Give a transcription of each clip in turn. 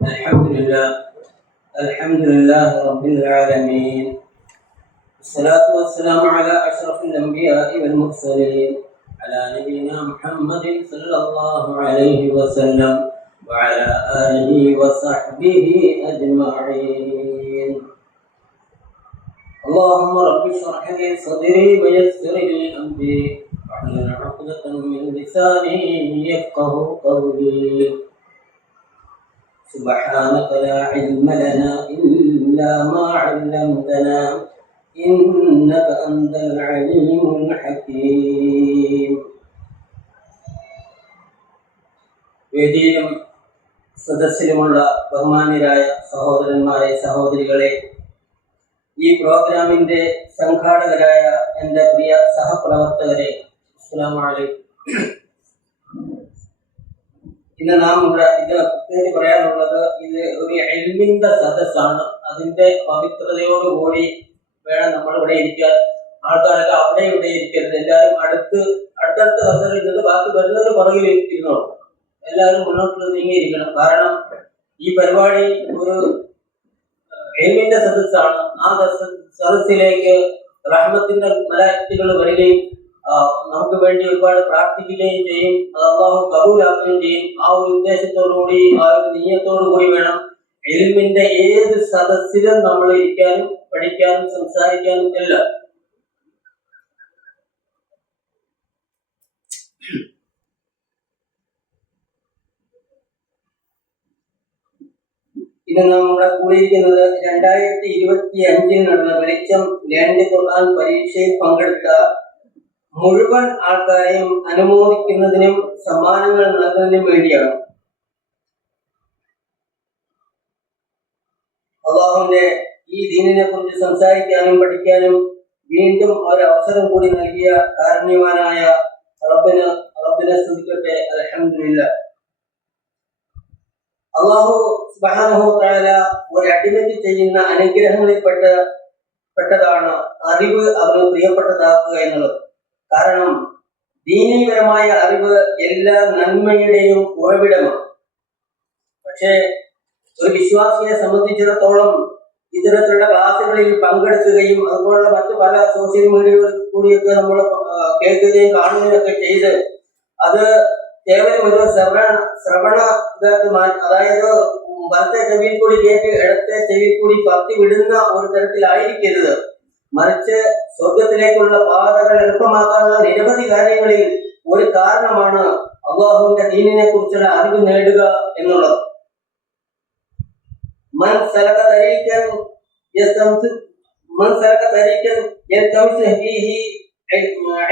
الحمد لله رب العالمين، والصلاة والسلام على أشرف الأنبياء والمرسلين، على نبينا محمد صلى الله عليه وسلم وعلى آله وصحبه أجمعين. اللهم رب اشرح لي صدري ويسر لي أمري واحلل عقدة من لساني يفقه قولي. سبحانك لا علم لنا إلا ما علمتنا إنك أنت العليم الحكيم. വേദിയിലും സദസ്സിലുമുള്ള ബഹുമാന്യരായ സഹോദരന്മാരെ, സഹോദരികളെ, ഈ പ്രോഗ്രാമിന്റെ സംഘാടകരായ എൻ്റെ പ്രിയ സഹപ്രവർത്തകരെ, അസ്സലാമു അലൈക്കും. ഇന്ന് നാം ഇവിടെ ഇത് പറയാനുള്ളത്, ഇത് ഒരു ഇൽമിന്റെ സദസ്സാണ്. അതിന്റെ പവിത്രതയോടുകൂടി വേണം നമ്മൾ ഇവിടെ ഇരിക്കാൻ. ആൾക്കാരൊക്കെ അവിടെ ഇവിടെ ഇരിക്കരുത്. എല്ലാവരും അടുത്തടുത്ത കസറിൽ ഇരുന്നിട്ട് ബാക്കി വരുന്നവർ പുറകിൽ ഇരുന്നോളൂ. എല്ലാവരും മുന്നോട്ട് നീങ്ങിയിരിക്കണം. കാരണം ഈ പരിപാടി ഒരു ഇൽമിന്റെ സദസ്സാണ്. ആ സദസ്സിലേക്ക് റഹ്മത്തിന്റെ മലക്കുകൾ വരികയും നമുക്ക് വേണ്ടി ഒരുപാട് പ്രാർത്ഥിക്കുകയും ചെയ്യും. അത് അല്ലാഹു കബൂലാക്കുകയും ചെയ്യും. ആ ഒരു ഉദ്ദേശത്തോടുകൂടി, ആ ഒരു നിയ്യത്തോടുകൂടി വേണം ഇൽമിന്റെ ഏത് സദസ്സിലും നമ്മൾ ഇരിക്കാനും പഠിക്കാനും സംസാരിക്കാനും എല്ലാം. ഇത് നമ്മുടെ കൂടിയിരിക്കുന്നത് 2025 നടന്ന വെളിച്ചം ലേണിംഗ് ഖുർആൻ പരീക്ഷയിൽ പങ്കെടുത്ത മുഴുവൻ ആൾക്കാരെയും അനുമോദിക്കുന്നതിനും സമ്മാനങ്ങൾ നൽകുന്നതിനും വേണ്ടിയാണ്. അല്ലാഹുവിന്റെ ഈ ദീനിനെ കുറിച്ച് സംസാരിക്കാനും പഠിക്കാനും വീണ്ടും ഒരവസരം കൂടി നൽകിയ കാരുണ്യവാനായ റബ്ബിനെ സ്തുതിക്കട്ടെ. അൽഹംദുലില്ലാഹ്. അല്ലാഹു സുബ്ഹാനഹു വ തആല ഒരു അടിമയ്ക്ക് ചെയ്യുന്ന അനുഗ്രഹങ്ങളിൽ പെട്ടതാണ് അറിവ് അവന് പ്രിയപ്പെട്ടതാക്കുക എന്നുള്ളത്. കാരണം ദീനീപരമായ അറിവ് എല്ലാ നന്മയുടെയും ഉറവിടമാണ്. പക്ഷേ ഒരു വിശ്വാസിയെ സംബന്ധിച്ചിടത്തോളം ഇത്തരത്തിലുള്ള ക്ലാസുകളിൽ പങ്കെടുക്കുകയും അതുപോലുള്ള മറ്റു പല സോഷ്യൽ മീഡിയകളിൽ കൂടിയൊക്കെ നമ്മൾ കേൾക്കുകയും കാണുകയൊക്കെ ചെയ്ത് അത് കേവലം ഒരു ശ്രവണ അതായത് വലത്തെ ചെവിയിൽ കൂടി കേട്ട് ഇടത്തെ ചെവിയിൽ കൂടി പത്തി വിടുന്ന ഒരു തരത്തിലായിരിക്കരുത്. മറിച്ച് സ്വർഗത്തിലേക്കുള്ള പാതകൾ എളുപ്പമാക്കാനുള്ള നിരവധി കാര്യങ്ങളിൽ ഒരു കാരണമാണ് അല്ലാഹുവിന്റെ ദീനിനെ കുറിച്ചുള്ള അറിവ് നേടുക എന്നുള്ളത്. മൻ സലക തരീഖൻ യൽതമിസു ഫീഹി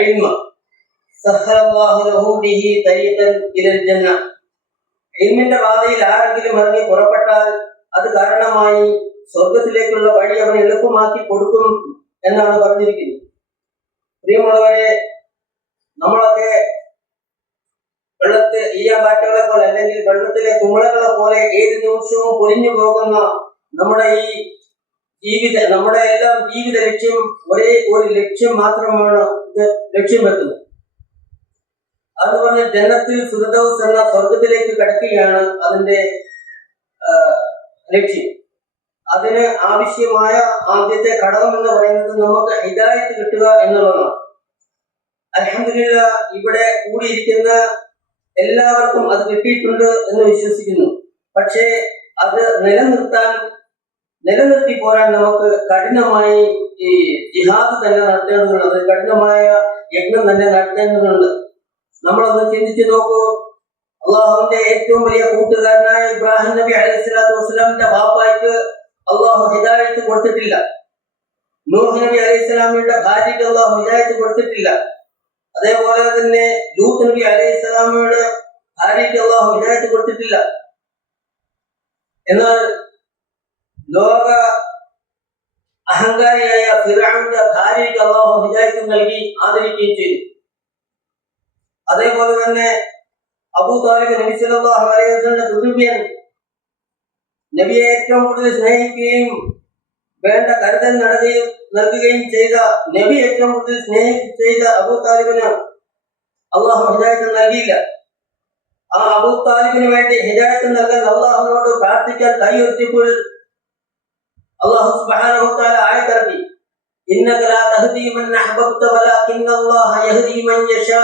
ഇൽമ സഹറല്ലാഹു ലഹു ബിഹി തരീഖൻ ഇലൽ ജന്ന. ഇൽമിന്റെ പാതയിൽ ആരെങ്കിലും ഇറങ്ങി പുറപ്പെട്ടാൽ അത് കാരണമായി സ്വർഗത്തിലേക്കുള്ള വഴി അവൻ എളുപ്പമാക്കി കൊടുക്കും എന്നാണ് പറഞ്ഞിരിക്കുന്നത്. പ്രിയമുള്ളവരെ, നമ്മളൊക്കെ വെള്ളത്തിൽ ഈയാമ്പാറ്റകളെ പോലെ അല്ലെങ്കിൽ വെള്ളത്തിലെ കുമിളകളെ പോലെ ഏത് നിമിഷവും പൊലിഞ്ഞു പോകുന്ന നമ്മുടെ എല്ലാം ജീവിത ലക്ഷ്യം ഒരേ ഒരു ലക്ഷ്യം മാത്രമാണ്. ഇത് ലക്ഷ്യം വെക്കുന്നത്. അതുപോലെ ജന്നത്തിൽ ഫിർദൗസ് എന്ന സ്വർഗത്തിലേക്ക് കടക്കുകയാണ് അതിന്റെ ലക്ഷ്യം. അതിന് ആവശ്യമായ ആദ്യത്തെ ഘടകം എന്ന് പറയുന്നത് നമുക്ക് ഹിദായത്ത് കിട്ടുക എന്നുള്ളതാണ്. അൽഹംദുലില്ലാഹ്, ഇവിടെ കൂടിയിരിക്കുന്ന എല്ലാവർക്കും അത് കിട്ടിയിട്ടുണ്ട് എന്ന് വിശ്വസിക്കുന്നു. പക്ഷേ അത് നിലനിർത്തി പോരാൻ നമുക്ക് കഠിനമായി ഈ ജിഹാദ് തന്നെ നടത്തേണ്ടതുണ്ട്. കഠിനമായ യജ്ഞം തന്നെ നടത്തേണ്ടതുണ്ട്. നമ്മളൊന്ന് ചിന്തിച്ചു നോക്കൂ. അള്ളാഹുവിന്റെ ഏറ്റവും വലിയ കൂട്ടുകാരനായ ഇബ്രാഹിം നബി അലൈഹിസ്സലാത്തു വസ്സലാമിന്റെ ബാപ്പായ്ക്ക് അള്ളാഹു ഹിദായത്ത് കൊടുത്തിട്ടില്ല. നൂഹ് നബി അലൈഹിസ്സലാമിയുടെ ഭാര്യയ്ക്ക് അള്ളാഹു ഹിദായത്ത് കൊടുത്തിട്ടില്ല. അതേപോലെ തന്നെ ലൂത്ത് നബി അലൈഹിസ്സലാമിയുടെ ഭാര്യയ്ക്ക് അള്ളാഹു ഹിദായത്ത് കൊടുത്തിട്ടില്ല. എന്നാൽ ലോക അഹങ്കാരിയായ ഫിർഔന്റെ ഭാര്യയ്ക്ക് അള്ളാഹു ഹിദായത്ത് നൽകി ആദരിക്കുകയും ചെയ്തു. അതേപോലെ തന്നെ അബൂ താലിബ് നബി സല്ലല്ലാഹു അലൈഹി വസല്ലമയുടെ പിതൃവ്യൻ, നബിയെ ഏറ്റവും കൂടുതൽ സ്നേഹിക്കുകയും വേണ്ട കരുതൽ നൽകുകയും ചെയ്ത നബി ഏറ്റവും കൂടുതൽ ചെയ്ത അബൂ താലിബിന് അള്ളാഹു ഹിദായത്ത് നൽകിയില്ല. ആ അബൂ താലിബിന് വേണ്ടി ഹിദായത്ത് നൽകാൻ അള്ളാഹുവിനോട് പ്രാർത്ഥിക്കാൻ കൈയുയർത്തിയപ്പോൾ അള്ളാഹു സുബ്ഹാനഹു വ തആല ആയത്തിറക്കി, ഇന്നക ലാ തഹ്ദീ മൻ അഹ്ബബ്ത വലാകിന്ന അല്ലാഹ യഹ്ദീ മൻ യശാ.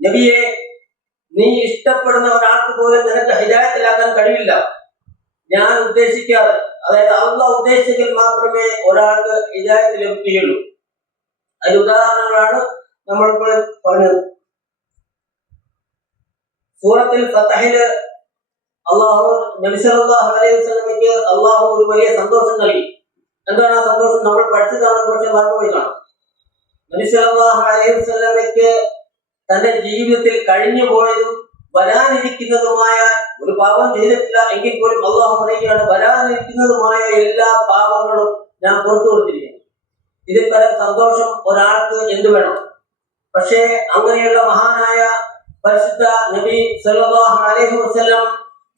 നബിയെ, നീ ഇഷ്ടപ്പെടുന്ന ഒരാൾക്ക് പോലും നിനക്ക് ഹിദായത്തിലാക്കാൻ കഴിയില്ല, ഞാൻ ഉദ്ദേശിക്കാതെ. അതായത് അള്ളാഹ് ഉദ്ദേശിച്ചെങ്കിൽ മാത്രമേ ഒരാൾക്ക് ഹിദായത്ത് ലഭിക്കുകയുള്ളൂ. അതിന് ഉദാഹരണങ്ങളാണ് നമ്മളിപ്പോൾ പറഞ്ഞത്. സൂറത്തുൽ ഫതഹില് അള്ളാഹു നബി സല്ലല്ലാഹു അലൈഹി വസല്ലമയ്ക്ക് അള്ളാഹു ഒരു വലിയ സന്തോഷം നൽകി. എന്താണ് ആ സന്തോഷം? നമ്മൾ പഠിച്ചതാണ്, പക്ഷെ മറന്നുപോയി കാണും. നബി സല്ലല്ലാഹു അലൈഹി വസല്ലമയ്ക്ക് തന്റെ ജീവിതത്തിൽ കഴിഞ്ഞു പോയതും വരാനിരിക്കുന്നതുമായ ഒരു പാപം ചെയ്തിട്ടില്ല എങ്കിൽ പോലും അള്ളാഹു പറയുകയാണ്, വരാനിരിക്കുന്നതുമായ എല്ലാ പാപങ്ങളും ഞാൻ പുറത്തു കൊടുത്തിരിക്കുന്നു. ഇതിൽ പരം സന്തോഷം ഒരാൾക്ക് എന്ത് വേണം? പക്ഷേ അങ്ങനെയുള്ള മഹാനായ പരിശുദ്ധ നബി സല്ലല്ലാഹു അലൈഹി വസല്ലം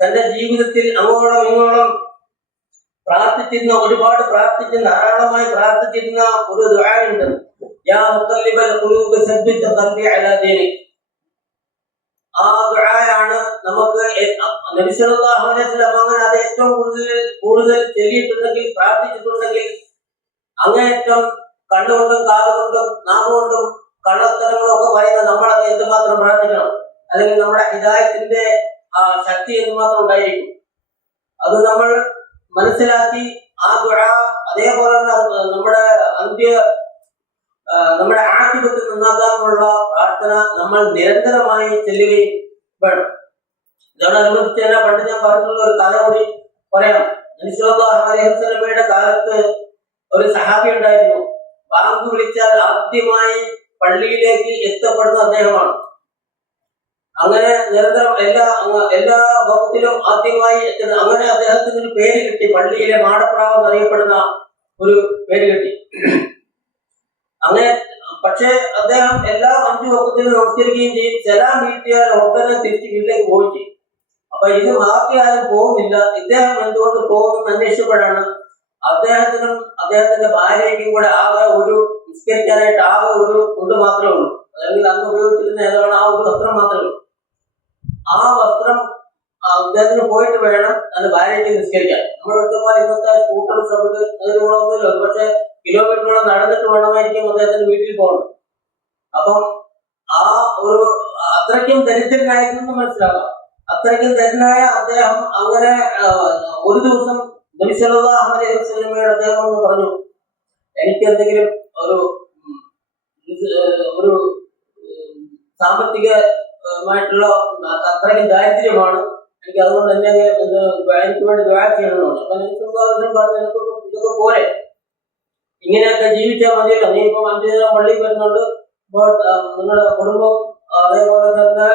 തന്റെ ജീവിതത്തിൽ അങ്ങോളം ഇങ്ങോളം പ്രാർത്ഥിച്ചിരുന്ന, ഒരുപാട് പ്രാർത്ഥിച്ചിരുന്ന, ധാരാളമായി പ്രാർത്ഥിച്ചിരുന്ന ഒരു ദുആ ഉണ്ട്. യാ മുഖല്ലിബൽ ഖുലൂബ് സബ്ബിത് ഖൽബി അലാ ദീനിക്. ആ ദുആയാണ് നമുക്ക് നബി സല്ലല്ലാഹു അലൈഹി വസല്ലം അങ്ങനെ അത് ഏറ്റവും കൂടുതൽ ചൊല്ലിയിട്ടുണ്ടെങ്കിൽ, പ്രാർത്ഥിച്ചിട്ടുണ്ടെങ്കിൽ, അങ്ങേയറ്റം കണ്ണുകൊണ്ടും കാതുകൊണ്ടും നാവുകൊണ്ടും കള്ളത്തരങ്ങളും ഒക്കെ പറയുന്ന നമ്മളൊക്കെ എന്തുമാത്രം പ്രാർത്ഥിക്കണം, അല്ലെങ്കിൽ നമ്മുടെ ഹിദായത്തിന്റെ ശക്തി എന്തുമാത്രം ഉണ്ടായിരിക്കും. അത് നമ്മൾ മനസ്സിലാക്കി ആ ദുആ അതേപോലെ നമ്മുടെ ആഖിബത്ത് നന്നാക്കാനുള്ള പ്രാർത്ഥന നമ്മൾ നിരന്തരമായി ചെല്ലുകയും വേണം. ഇതോടനുബന്ധിച്ച് തന്നെ പണ്ട് ഞാൻ പറഞ്ഞുള്ള ഒരു കഥ കൂടി പറയാം. നബി സല്ലല്ലാഹു അലൈഹി വസല്ലമയുടെ കാലത്ത് ഒരു സഹാബി ഉണ്ടായിരുന്നു. ബാങ്ക് വിളിച്ചാൽ ആദ്യമായി പള്ളിയിലേക്ക് എത്തപ്പെടുന്ന അദ്ദേഹമാണ്. അങ്ങനെ നിരന്തരം എല്ലാ വകുപ്പിലും ആദ്യമായി എത്തുന്ന, അങ്ങനെ അദ്ദേഹത്തിന് ഒരു പേര് കിട്ടി, പള്ളിയിലെ മാടപ്രാവ് എന്നറിയപ്പെടുന്ന ഒരു പേര് കിട്ടി. അങ്ങനെ പക്ഷേ അദ്ദേഹം എല്ലാ 5 വകുപ്പിലും നമസ്കരിക്കുകയും ചെയ്യും. സലാം വീട്ടിയാൽ ഉടനെ തിരിച്ച് വീട്ടിലേക്ക് പോവുകയും ചെയ്യും. അപ്പൊ ഇത് ബാക്കി ആരും പോകുന്നില്ല. ഇദ്ദേഹം എന്തുകൊണ്ട് പോകുമെന്ന് അന്വേഷിച്ചപ്പോഴാണ് അദ്ദേഹത്തിനും അദ്ദേഹത്തിന്റെ ഭാര്യയ്ക്കും കൂടെ ആകെ ഒരു നിസ്കരിക്കാനായിട്ട് ആകെ ഒരു മുണ്ട് മാത്രമേ ഉള്ളൂ. അല്ലെങ്കിൽ അന്ന് ഉപയോഗിച്ചിരുന്ന ഏതാണ് ആ ഒരു വസ്ത്രം മാത്രമേ ഉള്ളൂ. ആ വസ്ത്രം അദ്ദേഹത്തിന് പോയിട്ട് വേണം തന്റെ ഭാര്യയ്ക്ക് നിസ്കരിക്കാൻ. നമ്മുടെ അടുത്ത പോലെ ഇന്നത്തെ സ്കൂട്ടർ സബ് അതിന് ഗുണമൊന്നുമില്ല. പക്ഷെ കിലോമീറ്ററോളം നടന്നിട്ട് വേണമായിരിക്കും അദ്ദേഹത്തിന് വീട്ടിൽ പോകണം. അപ്പം ആ ഒരു അത്രയ്ക്കും ദരിദ്രനായിരുന്നു മനസ്സിലാക്കാം. അത്രയ്ക്കും ദരിദ്രനായ അദ്ദേഹം അങ്ങനെ ഒരു ദിവസം നബി സല്ലല്ലാഹു അലൈഹി വസല്ലമയോട് അദ്ദേഹം ഒന്ന് പറഞ്ഞു, എനിക്ക് എന്തെങ്കിലും ഒരു സാമ്പത്തികമായിട്ടുള്ള അത്രയ്ക്കും ദാരിദ്ര്യമാണ്, എനിക്ക് അതുകൊണ്ട് തന്നെ എനിക്ക് വേണ്ടി ദുആ ചെയ്യണമെന്ന് പറഞ്ഞു. അപ്പൊ നബി സല്ലല്ലാഹു അലൈഹി വസല്ലം പറഞ്ഞു, ഇതൊക്കെ പോരെ, ഇങ്ങനെയൊക്കെ ജീവിച്ചാൽ മതിയല്ലോ, നീ ഇപ്പം 5 ദിനം പള്ളിയിൽ വരുന്നുണ്ട്, ഇപ്പോൾ നിങ്ങളുടെ കുടുംബം അതേപോലെ തന്നെ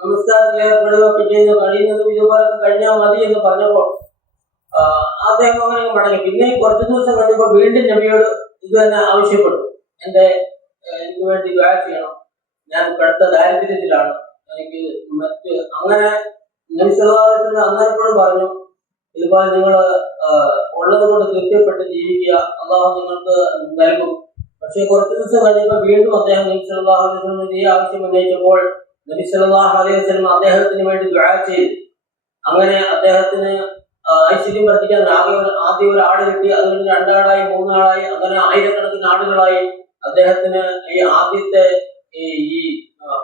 നമസ്കാരത്തിൽ ഏർപ്പെടുകയൊക്കെ ചെയ്ത് കഴിയുന്നതും ഇതുപോലൊക്കെ കഴിഞ്ഞാൽ മതി എന്ന് പറഞ്ഞപ്പോൾ അദ്ദേഹം അങ്ങനെ മടങ്ങി. പിന്നെ കുറച്ചു ദിവസം കഴിഞ്ഞപ്പോൾ വീണ്ടും നബിയോട് ഇത് തന്നെ ആവശ്യപ്പെട്ടു, എനിക്ക് വേണ്ടി ദുആ ചെയ്യണം, ഞാൻ കടുത്ത ദാരിദ്ര്യത്തിലാണ്, എനിക്ക് അങ്ങനെ നബി സല്ലല്ലാഹു അലൈഹി വസല്ലം അന്നേരപ്പോഴും പറഞ്ഞു, ഇതുപോലെ നിങ്ങൾ ഉള്ളത് കൊണ്ട് തൃപ്തിപ്പെട്ട് ജീവിക്കുക, അള്ളാഹു നിങ്ങൾക്ക് നൽകും. പക്ഷെ കുറച്ചു ദിവസം കഴിഞ്ഞപ്പോൾ വീണ്ടും അദ്ദേഹം നബി സല്ലല്ലാഹു അലൈഹി വസല്ലം ഈ ആവശ്യം ഉന്നയിച്ചപ്പോൾ നബി സല്ലല്ലാഹു അലൈഹി വസല്ലം അദ്ദേഹത്തിന് വേണ്ടി ദുആ ചെയ്തു. അങ്ങനെ അദ്ദേഹത്തിന് ഐശ്വര്യം വർദ്ധിക്കാൻ ആദ്യം ഒരു ആട് കിട്ടി, അത് കഴിഞ്ഞ് 2 ആടായി 3 ആടായി, അങ്ങനെ ആയിരക്കണക്കിന് ആടുകളായി. അദ്ദേഹത്തിന് ഈ ആദ്യത്തെ ഈ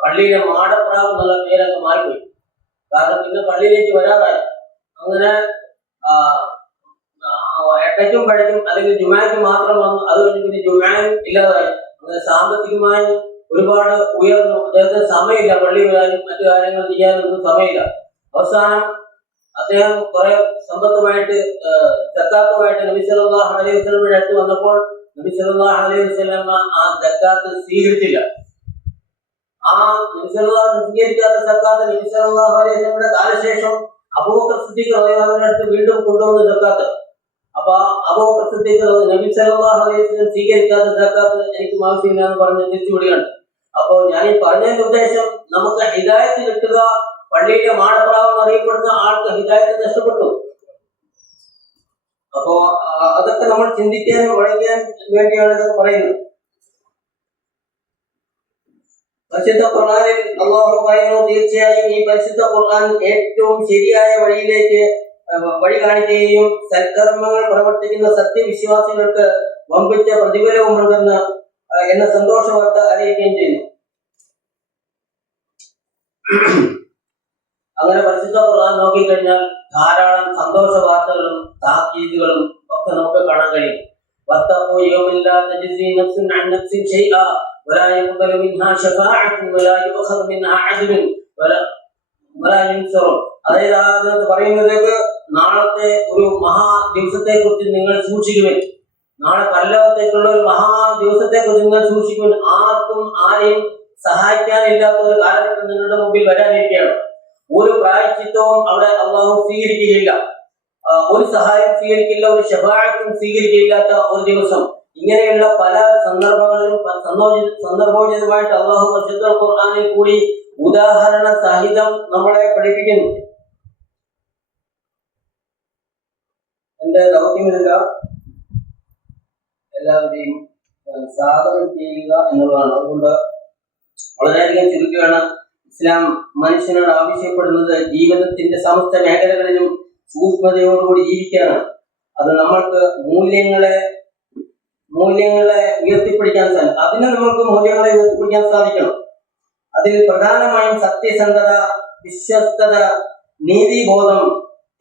പള്ളിയിലെ മാടപ്രാവ് എന്നുള്ള പേരൊക്കെ മാറിപ്പോയി. കാരണം പിന്നെ പള്ളിയിലേക്ക് വരാതായി. അങ്ങനെ എട്ടയ്ക്കും പഴയ്ക്കും അല്ലെങ്കിൽ ജുമായ്ക്ക് മാത്രം വന്നു. അത് കഴിഞ്ഞ് പിന്നെ ജുമായും ഇല്ലാതായി. അങ്ങനെ സാമ്പത്തികമായി ഒരുപാട് ഉയർന്നു. അദ്ദേഹത്തിന് സമയമില്ല, പള്ളി വരാനും മറ്റു കാര്യങ്ങൾ ചെയ്യാനും ഒന്നും സമയമില്ല. അവസാനം അദ്ദേഹം കുറെ സമ്പത്തുമായിട്ട് സക്കാത്തുമായിട്ട് നബി സല്ലല്ലാഹു അലൈഹി വസല്ലമയുടെ അടുത്ത് വന്നപ്പോൾ നബി സല്ലല്ലാഹു അലൈഹി വസല്ലമ ആ സക്കാത്ത് സ്വീകരിച്ചില്ല. ആ നബി സല്ലല്ലാഹു സ്വീകരിക്കാത്ത സക്കാത്ത് നബി സല്ലല്ലാഹു അലൈഹി വസല്ലമയുടെ കാലശേഷം അബൂബക്കർ സിദ്ദീഖ് റളിയല്ലാഹു അൻഹുവിന്റെ അടുത്ത് വീണ്ടും കൊണ്ടുവന്ന സക്കാത്ത്. അപ്പൊ അബൂബക്കർ സിദ്ദീഖ് നബി സല്ലല്ലാഹു അലൈഹി വസല്ലം സ്വീകരിക്കാത്ത സക്കാത്ത് എനിക്ക് ആവശ്യമില്ല എന്ന് പറഞ്ഞ് തിരിച്ചുവിടുകയാണ്. അപ്പോ ഞാൻ ഈ പറഞ്ഞതിന്റെ ഉദ്ദേശം, നമുക്ക് ഹിദായത്ത് കിട്ടുക, പള്ളിയിലെ മാടപ്രാവ് എന്നറിയപ്പെടുന്ന ആൾക്ക് ഹിദായത്ത് നഷ്ടപ്പെട്ടു. അപ്പോ അതൊക്കെ നമ്മൾ ചിന്തിക്കാനും പഠിക്കാൻ വേണ്ടിയാണ് ഇതൊക്കെ പറയുന്നത്. പരിശുദ്ധ ഖുർആനിൽ അല്ലാഹു പറയുന്നു, തീർച്ചയായും ഈ പരിശുദ്ധ ഖുർആൻ ഏറ്റവും ശരിയായ വഴിയിലേക്ക് വഴി കാണിക്കുകയും സൽക്കർമ്മങ്ങൾ പ്രവർത്തിക്കുന്ന സത്യവിശ്വാസികൾക്ക് വമ്പിച്ച പ്രതിഫലവുമുണ്ടെന്ന് എന്ന സന്തോഷ വാർത്ത അറിയിക്കുകയും ചെയ്യുന്നു. അങ്ങനെ പരിശുദ്ധ ഖുർആൻ നോക്കിക്കഴിഞ്ഞാൽ ധാരാളം സന്തോഷ വാർത്തകളും താക്കീതുകളും ഒക്കെ നമുക്ക് കാണാൻ കഴിയും. വത്തഖൂ യൗമൻ ലാ തജ്സി നഫ്സുൻ അൻ നഫ്സിൻ ശൈആ വലാ യുഖ്ബലു മിൻഹാ ശഫാഅത്തുൻ വലാ യുഖദു മിൻഹാ അദ്ലുൻ വലാ യുൻസറുൻ. അതായത് പറയുന്നത്, നാളത്തെ ഒരു മഹാ ദിവസത്തെ കുറിച്ച് നിങ്ങൾ സൂക്ഷിക്കുവിൻ. നാളെ പരലോകത്തേക്കുള്ള ഒരു മഹാ ദിവസത്തെ കുറിച്ച് നിങ്ങൾ സൂക്ഷിക്കുവിൻ. ആർക്കും ആരെയും സഹായിക്കാനില്ലാത്ത ഒരു കാലഘട്ടം നിങ്ങളുടെ മുമ്പിൽ വരാനിരിക്കുകയാണ്. ഒരു പ്രായശ്ചിത്തവും അവിടെ അള്ളാഹു സ്വീകരിക്കുകയില്ല, ഒരു സഹായം സ്വീകരിക്കില്ല, ഒരു ശഫാഅത്തും സ്വീകരിക്കുകയില്ലാത്ത ഒരു ദിവസം. ഇങ്ങനെയുള്ള പല സന്ദർഭങ്ങളിലും സന്ദർഭോചിതമായിട്ട് അള്ളാഹു പരിശുദ്ധ ഖുർആനിൽ കൂടി ഉദാഹരണ സഹിതം നമ്മളെ പഠിപ്പിക്കുന്നു. എന്റെ ദൗത്യമില്ല എല്ലാവരെയും സ്വാഗതം ചെയ്യുക എന്നുള്ളതാണ്. അതുകൊണ്ട് വളരെയധികം ചുരുക്കുകയാണ്. ഇസ്ലാം മനുഷ്യനോട് ആവശ്യപ്പെടുന്നത് ജീവിതത്തിന്റെ സമസ്ത മേഖലകളിലും സൂക്ഷ്മതയോടുകൂടി ജീവിക്കാനാണ്. അത് നമ്മൾക്ക് മൂല്യങ്ങളെ ഉയർത്തിപ്പിടിക്കാൻ സാധിക്കും. അതിന് നമ്മൾക്ക് മൂല്യങ്ങളെ ഉയർത്തിപ്പിടിക്കാൻ സാധിക്കണം. അതിൽ പ്രധാനമായും സത്യസന്ധത, വിശ്വസ്തത, നീതിബോധം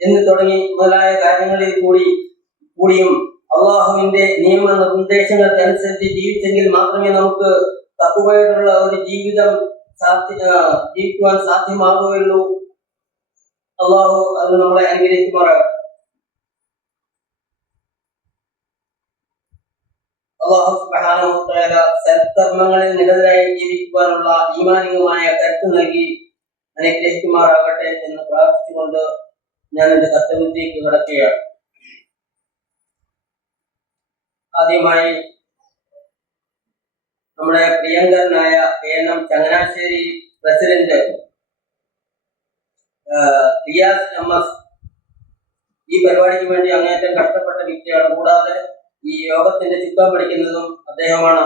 എന്ന് തുടങ്ങി മുതലായ കാര്യങ്ങളിൽ കൂടിയും അള്ളാഹുവിന്റെ നിയമ നിർദ്ദേശങ്ങൾക്കനുസരിച്ച് ജീവിച്ചെങ്കിൽ മാത്രമേ നമുക്ക് തഖ്വയുള്ള ഒരു ജീവിതം ജീവിക്കുവാൻ സാധ്യമാകുകയുള്ളൂ. അള്ളാഹു അത് നമ്മളെ അനുഗ്രഹിക്കുമാറാകട്ടെ. അള്ളാഹു സുബ്ഹാനഹു വ തആല സൽക്കർമ്മങ്ങളിൽ നിരതരായി ജീവിക്കുവാനുള്ള ഈമാനികമായ കരുത്ത് നൽകി അനുഗ്രഹിക്കുമാറാകട്ടെ എന്ന് പ്രാർത്ഥിച്ചുകൊണ്ട് ഞാൻ എന്റെ കർത്തവ്യത്തിലേക്ക് കടക്കുകയാണ്. ആദ്യമായി നമ്മുടെ പ്രിയങ്കരനായ KNM Changanassery president Riyas MS ഈ പരിപാടിക്ക് വേണ്ടി അങ്ങേയറ്റം കഷ്ടപ്പെട്ട വ്യക്തിയാണ്. കൂടാതെ ഈ യോഗത്തിന്റെ ചുക്കാൻ പിടിക്കുന്നതും അദ്ദേഹമാണ്.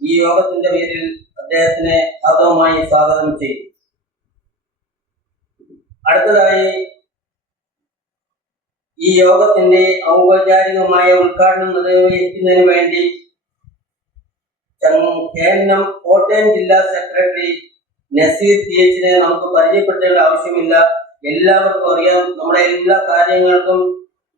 ഈ യോഗത്തിന്റെ പേരിൽ അദ്ദേഹത്തിനെ ആദരവുമായി സ്വാഗതം ചെയ്യും. അടുത്തതായി ഈ യോഗത്തിന്റെ ഔപചാരികമായ ഉദ്ഘാടനം നിർവഹിക്കുന്നതിന് വേണ്ടി KNM കോട്ടയം ജില്ലാ സെക്രട്ടറി നസീർ TH നമുക്ക് പരിചയപ്പെടുത്തേണ്ട ആവശ്യമില്ല. എല്ലാവർക്കും അറിയാം. നമ്മുടെ എല്ലാ കാര്യങ്ങൾക്കും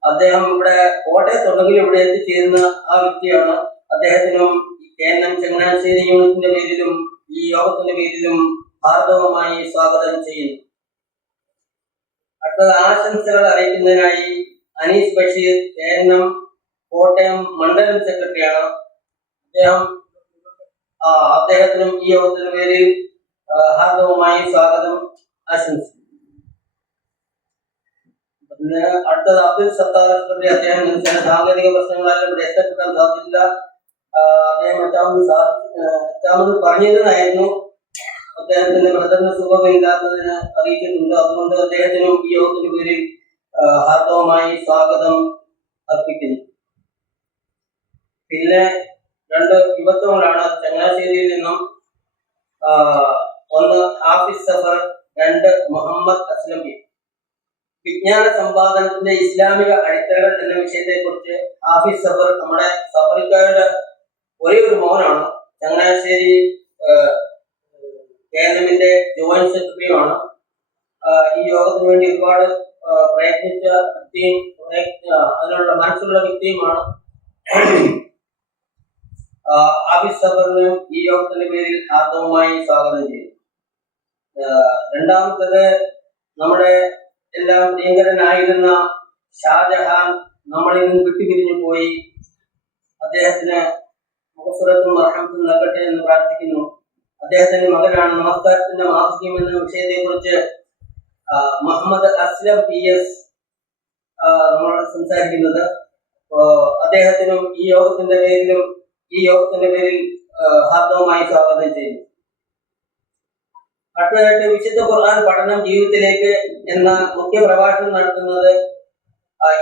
അദ്ദേഹം ഇവിടെ കോട്ടയത്തുണ്ടെങ്കിൽ ഇവിടെ എത്തിച്ചേരുന്ന ആ വ്യക്തിയാണ്. അദ്ദേഹത്തിനും KNM ചങ്ങനാശ്ശേരി യൂണിറ്റിന്റെ പേരിലും ഈ യോഗത്തിന്റെ പേരിലും ഹാർദവമായി സ്വാഗതം ചെയ്യുന്നു. അടുത്തത് ആശംസകൾ അറിയിക്കുന്നതിനായി അനീസ് ബഷീർ KNM കോട്ടയം മണ്ഡലം സെക്രട്ടറിയാണ്. അദ്ദേഹത്തിനും ഈ യോഗത്തിന്റെ പേരിൽ ഹാർദവമായി സ്വാഗതം ആശംസിക്കുന്നു. പിന്നെ അടുത്തത് അബ്ദുൽ സത്താർ സെക്രട്ടറി. അദ്ദേഹം ചില സാങ്കേതിക പ്രശ്നങ്ങളെല്ലാം ഇവിടെ എത്തപ്പെടാൻ സാധിച്ചില്ല. അദ്ദേഹം എത്താമെന്ന് പറഞ്ഞിരുന്നായിരുന്നു. അദ്ദേഹത്തിന്റെ ബ്രദറിന് സുഖമില്ലാത്തതിന് അറിയിച്ചിട്ടുണ്ട്. അതുകൊണ്ട് അദ്ദേഹത്തിനും ഈ യോഗത്തിന് പേരിൽ ഹാർദവമായി സ്വാഗതം അർപ്പിക്കുന്നു. പിന്നെ രണ്ട് യുവത്വങ്ങളാണ് ചങ്ങനാശ്ശേരിയിൽ നിന്നും. ഒന്ന് ഹാഫിസ് സഫർ, രണ്ട് മുഹമ്മദ് അസ്ലം. വിജ്ഞാന സമ്പാദനത്തിന്റെ ഇസ്ലാമിക അടിത്തറകൾ എന്ന വിഷയത്തെ കുറിച്ച് ഹാഫിസ് സഫർ നമ്മുടെ സഫറിക്കയുടെ ഒരേ ഒരു മോനാണ്. ചങ്ങനാശ്ശേരി KNMന്റെ ജോയിന്റ് സെക്രട്ടറിയുമാണ്. ഈ യോഗത്തിന് വേണ്ടി ഒരുപാട് പ്രയത്നിച്ച വ്യക്തിയും അതിനുള്ള മനസ്സുള്ള വ്യക്തിയുമാണ്. ഹാഫിസ് സഫറിനും ഈ യോഗത്തിന്റെ പേരിൽ ഹാർദവമായി സ്വാഗതം ചെയ്യും. രണ്ടാമത്തത് നമ്മുടെ എല്ലാം പ്രിയങ്കരനായിരുന്ന ഷാജഹാൻ നമ്മളിൽ നിന്ന് വിട്ടുപിരിഞ്ഞു പോയി. അദ്ദേഹത്തിന് മഗ്ഫിറത്തും റഹ്മത്തും നൽകട്ടെ എന്ന് പ്രാർത്ഥിക്കുന്നു. അദ്ദേഹത്തിന്റെ മകനാണ്. നമസ്കാരത്തിന്റെ മാധുര്യം എന്ന വിഷയത്തെ കുറിച്ച് മുഹമ്മദ് അസ്ലം PS നമ്മളോട് സംസാരിക്കുന്നത്. അദ്ദേഹത്തിനും ഈ യോഗത്തിന്റെ പേരിൽ ഹാർദവമായി സ്വാഗതം ചെയ്യുന്നു. അടുത്തതായിട്ട് വിശുദ്ധ ഖുർആൻ പഠനം ജീവിതത്തിലേക്ക് എന്ന മുഖ്യ പ്രഭാഷണം നടത്തുന്നത്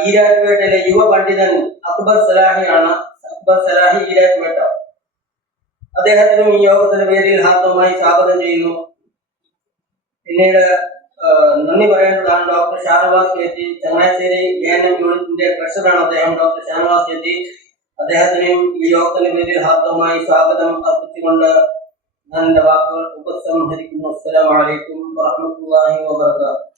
ഈരാറ്റുപേട്ടയിലെ യുവ പണ്ഡിതൻ അക്ബർ സലാഹി ആണ്. അക്ബർ സലാഹി ഈരാറ്റുപേട്ട. അദ്ദേഹത്തിനും ഈ യോഗത്തിന്റെ പേരിൽ ഹാർദവമായി സ്വാഗതം ചെയ്യുന്നു. പിന്നീട് നന്ദി പറയേണ്ടതാണ് doctor Shanavas K T. Changanassery ANM യൂണിറ്റിന്റെ ട്രഷറാണ് അദ്ദേഹം. Doctor Shanavas K T. അദ്ദേഹത്തിനും ഈ യോഗത്തിന്റെ പേരിൽ ഹാർദവമായി സ്വാഗതം അർപ്പിച്ചുകൊണ്ട് ഞാൻ എന്റെ വാക്കുകൾ ഉപസംഹരിക്കുന്നു. അസ്സലാമു അലൈക്കും വറഹ്മത്തുള്ളാഹി വബറകാതുഹു.